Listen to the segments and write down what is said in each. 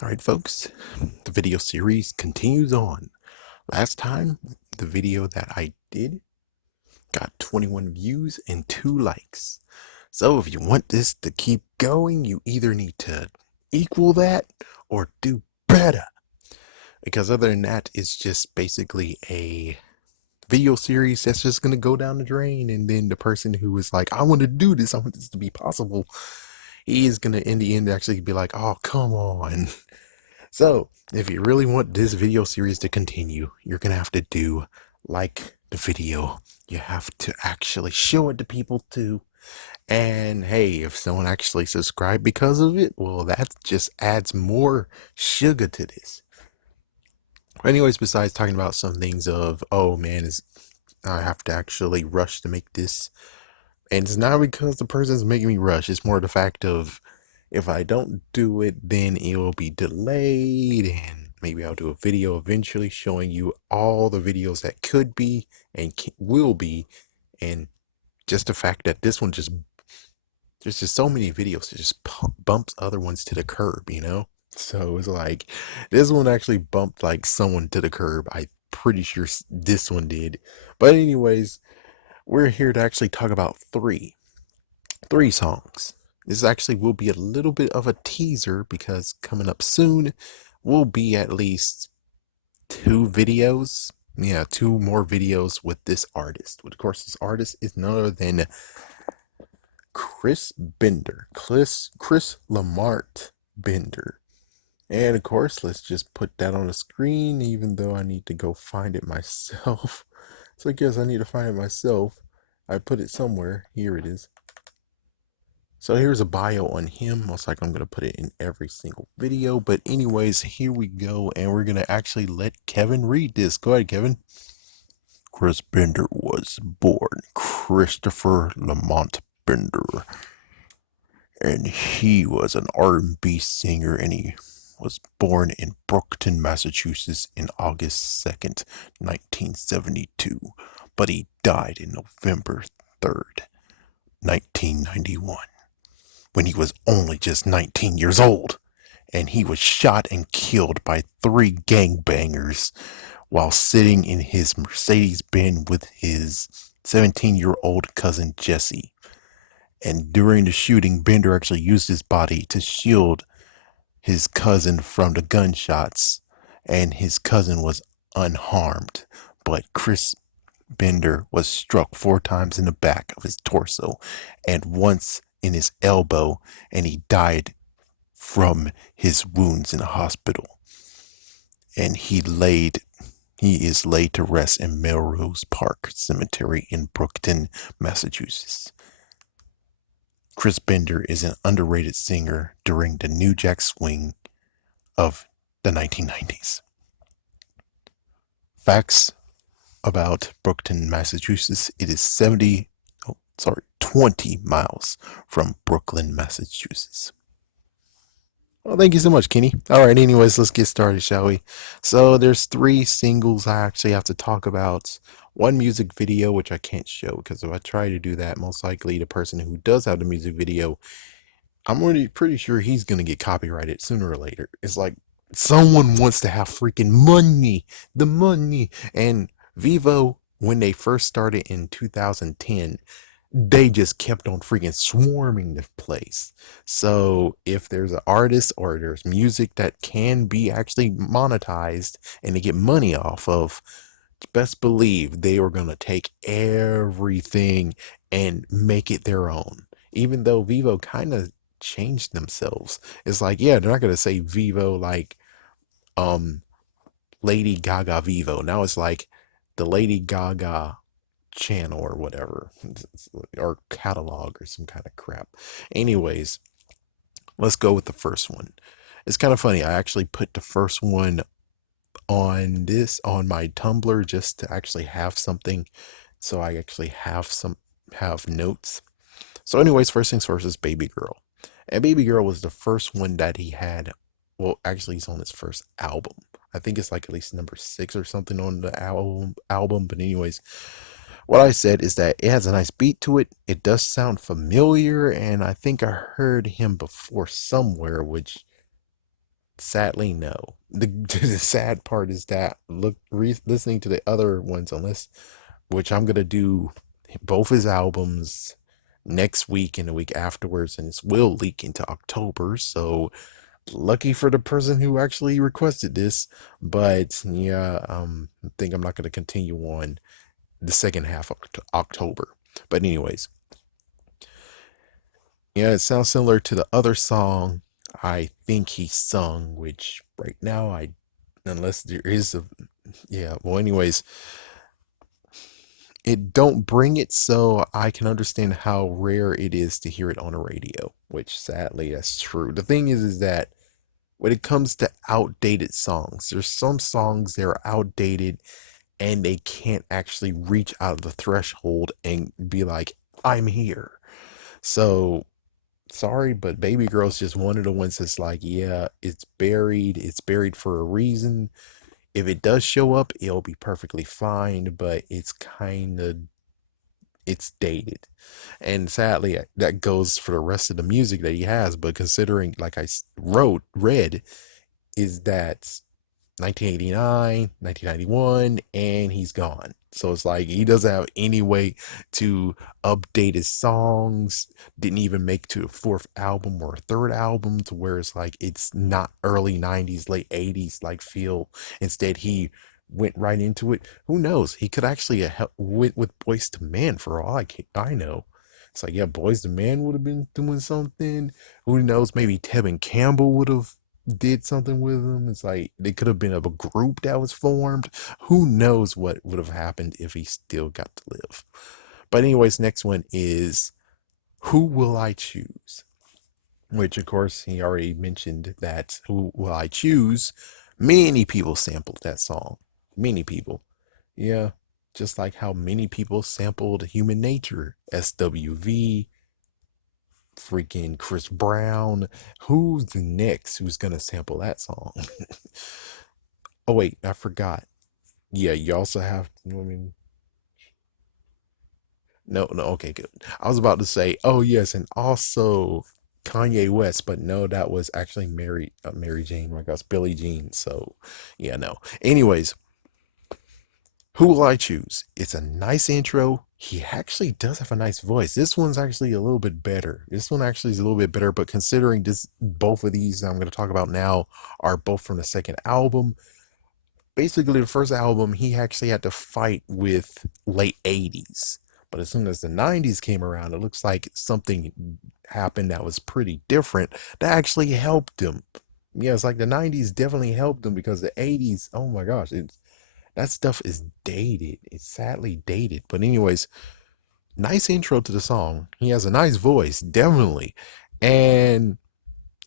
Alright folks, the video series continues on. Last time, the video that I did got 21 views and 2 likes. So if you want this to keep going, you either need to equal that or do better. Because other than that, it's just basically a video series that's just going to go down the drain. And then the person who is like, I want to do this, I want this to be possible, he is going to in the end actually be like, oh, come on. So, if you really want this video series to continue, you're going to have to do like the video. You have to actually show it to people too. And hey, if someone actually subscribed because of it, well, that just adds more sugar to this. Anyways, besides talking about some things of, oh man, I have to actually rush to make this. And it's not because the person's making me rush. It's more the fact of, if I don't do it, then it will be delayed, and maybe I'll do a video eventually showing you all the videos that could be and will be, and just the fact that this one there's just so many videos, it just bumps other ones to the curb, you know? So it's like, this one actually bumped like someone to the curb. I'm pretty sure this one did. But anyways, we're here to actually talk about three songs. This actually will be a little bit of a teaser because coming up soon will be at least 2 videos. Yeah, 2 more videos with this artist. Of course, this artist is none other than Chris Bender. Chris Lamart Bender. And of course, let's just put that on the screen, even though I need to go find it myself. So I guess I need to find it myself. I put it somewhere. Here it is. So here's a bio on him. Most likely I'm going to put it in every single video. But anyways, here we go. And we're going to actually let Kevin read this. Go ahead, Kevin. Chris Bender was born Christopher Lamont Bender. And he was an R&B singer, and he was born in Brookton, Massachusetts in August 2nd, 1972. But he died in November 3rd, 1991. When he was only just 19 years old, and he was shot and killed by 3 gangbangers while sitting in his Mercedes-Benz with his 17-year-old cousin Jesse. And during the shooting, Bender actually used his body to shield his cousin from the gunshots, and his cousin was unharmed, but Chris Bender was struck 4 times in the back of his torso and once in his elbow, and he died from his wounds in the hospital. And he is laid to rest in Melrose Park Cemetery in Brookton, Massachusetts. Chris Bender is an underrated singer during the New Jack Swing of the 1990s. Facts about Brookton, Massachusetts: it is 20 miles from Brooklyn, Massachusetts. Well, thank you so much, Kenny. All right, anyways, let's get started, shall we? So there's 3 singles I actually have to talk about. 1 music video, which I can't show, because if I try to do that, most likely the person who does have the music video, I'm already pretty sure he's going to get copyrighted sooner or later. It's like someone wants to have freaking money, the money. And Vivo, when they first started in 2010, they just kept on freaking swarming the place. So if there's an artist or there's music that can be actually monetized and they get money off of, best believe they are going to take everything and make it their own. Even though Vivo kind of changed themselves. It's like, yeah, they're not going to say Vivo like Lady Gaga Vivo. Now it's like the Lady Gaga channel or whatever, or catalog or some kind of crap. Anyways, let's go with the first one. It's kind of funny. I actually put the first one on my Tumblr just to actually have something, so I actually have notes. So anyways, first things first is Baby Girl. And Baby Girl was the first one that he had. Well, actually, he's on his first album. I think it's like at least number 6 or something on the album. But anyways, what I said is that it has a nice beat to it. It does sound familiar, and I think I heard him before somewhere, which Sadly, no. The sad part is that listening to the other ones, unless which I'm gonna do both his albums next week and the week afterwards, and it will leak into October. So lucky for the person who actually requested this, but yeah, I think I'm not gonna continue on the second half of October. But anyways, yeah, it sounds similar to the other song I think he sung, which right now I, unless there is a, yeah, well, anyways, it don't bring it, so I can understand how rare it is to hear it on a radio, which sadly that's true. The thing is that when it comes to outdated songs, there's some songs that are outdated and they can't actually reach out of the threshold and be like, I'm here. So sorry, but Baby Girl's just one of the ones that's like, yeah, it's buried for a reason. If it does show up, it'll be perfectly fine, but it's dated. And sadly, that goes for the rest of the music that he has. But considering, like read, is that 1989, 1991, and he's gone. So it's like he doesn't have any way to update his songs. Didn't even make to a fourth album or a third album to where it's like it's not early 90s, late 80s like feel. Instead, he went right into it. Who knows? He could actually have went with Boys to Man for all I know. It's like, yeah, Boys to Man would have been doing something. Who knows? Maybe Tevin Campbell would have did something with him. It's like they could have been a group that was formed. Who knows what would have happened if he still got to live. But anyways, next one is Who Will I Choose? Which of course he already mentioned that Who Will I Choose? Many people sampled that song. Many people. Yeah. Just like how many people sampled Human Nature, SWV, freaking Chris Brown. Who's the next who's gonna sample that song? Oh wait, I forgot. Yeah, you also have. I mean, no, no. Okay, good. I was about to say, oh yes, and also Kanye West, but no, that was actually Mary Jane. My gosh, Billie Jean. So, yeah, no. Anyways, who will I choose? It's a nice intro. He actually does have a nice voice. This one's actually a little bit better. This one actually is a little bit better, but considering both of these I'm going to talk about now are both from the second album. Basically, the first album, he actually had to fight with late 80s. But as soon as the 90s came around, it looks like something happened that was pretty different that actually helped him. Yeah, it's like the 90s definitely helped him because the 80s, oh my gosh, that stuff is dated. It's sadly dated. But anyways, nice intro to the song. He has a nice voice, definitely. And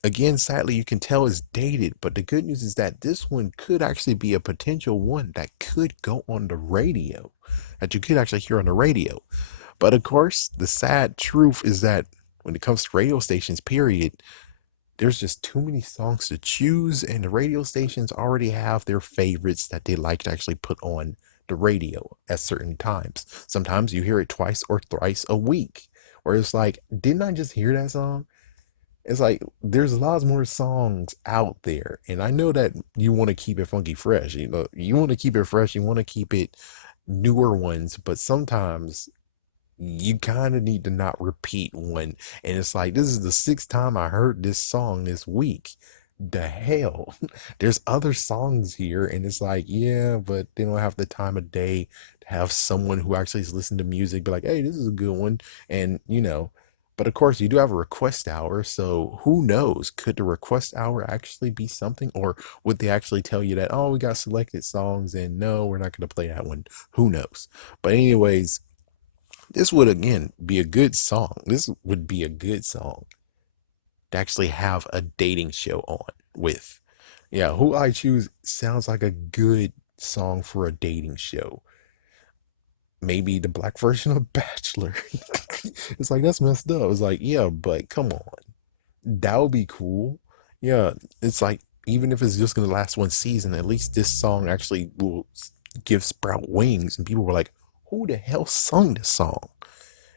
again, sadly, you can tell it's dated. But the good news is that this one could actually be a potential one that could go on the radio, that you could actually hear on the radio. But of course, the sad truth is that when it comes to radio stations, period, there's just too many songs to choose, and the radio stations already have their favorites that they like to actually put on the radio at certain times. Sometimes you hear it twice or thrice a week, where it's like, didn't I just hear that song? It's like there's lots more songs out there, and I know that you want to keep it funky fresh. You know, you want to keep it fresh, you want to keep it newer ones, but sometimes you kind of need to not repeat one. And it's like, this is the sixth time I heard this song this week. The hell? There's other songs here, and it's like, yeah, but they don't have the time of day to have someone who actually has listened to music be like, hey, this is a good one. And, but of course, you do have a request hour. So who knows? Could the request hour actually be something? Or would they actually tell you that, oh, we got selected songs and no, we're not going to play that one? Who knows? But, anyways, this would again be a good song. This would be a good song to actually have a dating show on with. Yeah, Who I Choose sounds like a good song for a dating show. Maybe the black version of Bachelor. It's like, that's messed up. It's like, yeah, but come on. That would be cool. Yeah, it's like, even if it's just gonna last one season, at least this song actually will give Sprout wings. And people were like, who the hell sung this song?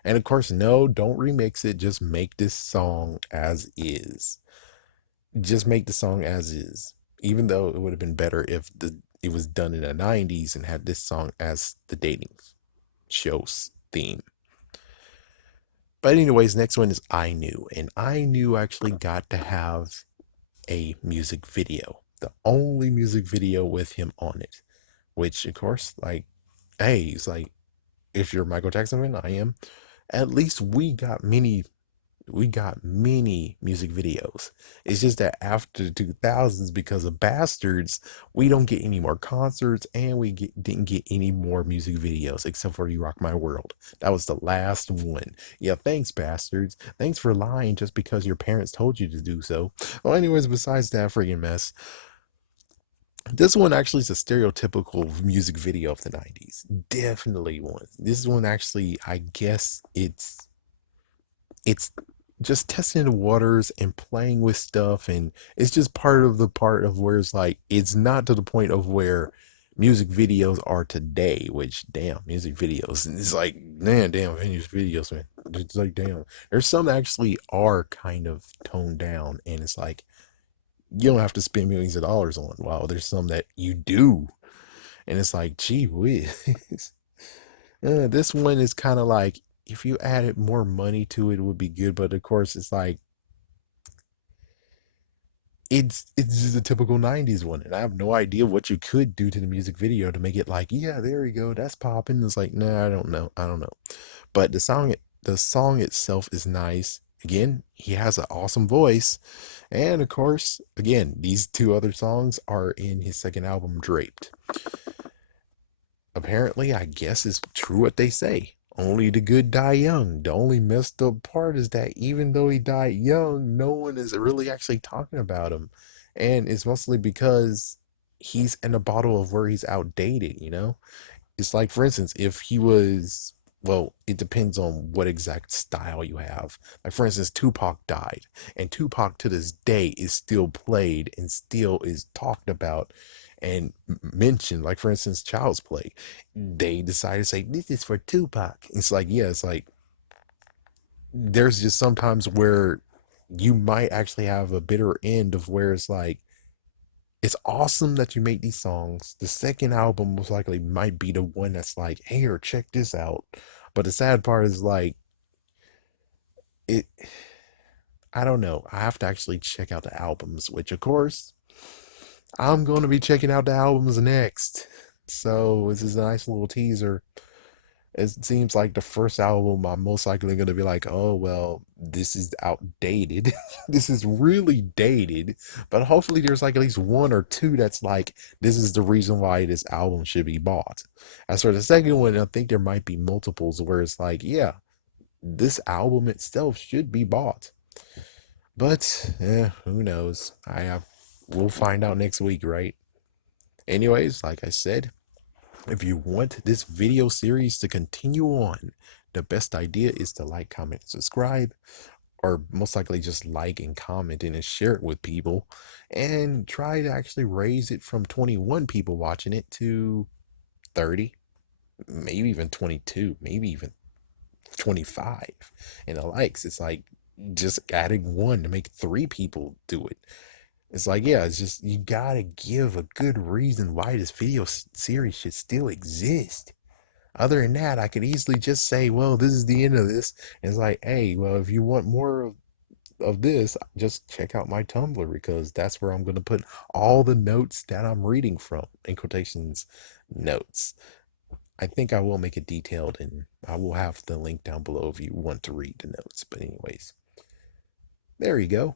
And of course, no, don't remix it. Just make this song as is. just make the song as is. Even though it would have been better if it was done in the 90s and had this song as the dating show's theme. But anyways, next one is I Knew. And I Knew actually got to have a music video. The only music video with him on it. Which of course, like, hey, it's like if you're a Michael Jackson fan, I am. At least we got many music videos. It's just that after the 2000s, because of Bastards, we don't get any more concerts and didn't get any more music videos except for You Rock My World. That was the last one. Yeah, thanks, Bastards. Thanks for lying just because your parents told you to do so. Well, anyways, besides that freaking mess, this one actually is a stereotypical music video of the 90s. Definitely one. This one actually, I guess it's just testing the waters and playing with stuff, and it's just part of where it's like it's not to the point of where music videos are today, which damn music videos, and it's like man damn music videos, man, it's like damn, there's some that actually are kind of toned down, and it's like you don't have to spend millions of dollars on, wow, there's some that you do, and it's like gee whiz. This one is kind of like if you added more money to it, it would be good. But of course, it's like it's just a typical 90s one. And I have no idea what you could do to the music video to make it like, yeah, there you go, that's popping. It's like, no, I don't know. I don't know. But the song itself is nice. Again, he has an awesome voice. And of course, again, these two other songs are in his second album, Draped. Apparently, I guess it's true what they say. Only the good die young. The only messed up part is that even though he died young, no one is really actually talking about him. And it's mostly because he's in a bottle of where he's outdated, you know? It's like, for instance, if he was, well, it depends on what exact style you have. Like, for instance, Tupac died, and Tupac to this day is still played and still is talked about and mentioned. Like, for instance, Child's Play, they decided to say, this is for Tupac. It's like, yeah, it's like, there's just sometimes where you might actually have a bitter end of where it's like, it's awesome that you make these songs. The second album most likely might be the one that's like, here, check this out. But the sad part is like it I don't know. I have to actually check out the albums, which of course I'm gonna be checking out the albums next. So this is a nice little teaser. It seems like the first album, I'm most likely going to be like, oh, well, this is outdated. This is really dated. But hopefully, there's like at least one or two that's like, this is the reason why this album should be bought. As for the second one, I think there might be multiples where it's like, yeah, this album itself should be bought. But, who knows? We'll find out next week, right? Anyways, like I said, if you want this video series to continue on, the best idea is to like, comment, and subscribe, or most likely just like and comment and share it with people, and try to actually raise it from 21 people watching it to 30, maybe even 22, maybe even 25. And the likes, it's like just adding one to make 3 people do it. It's like, yeah, it's just you gotta give a good reason why this video series should still exist. Other than that, I could easily just say, well, this is the end of this. And it's like, hey, well, if you want more of this, just check out my Tumblr because that's where I'm going to put all the notes that I'm reading from, in quotations, notes. I think I will make it detailed and I will have the link down below if you want to read the notes. But, anyways, there you go.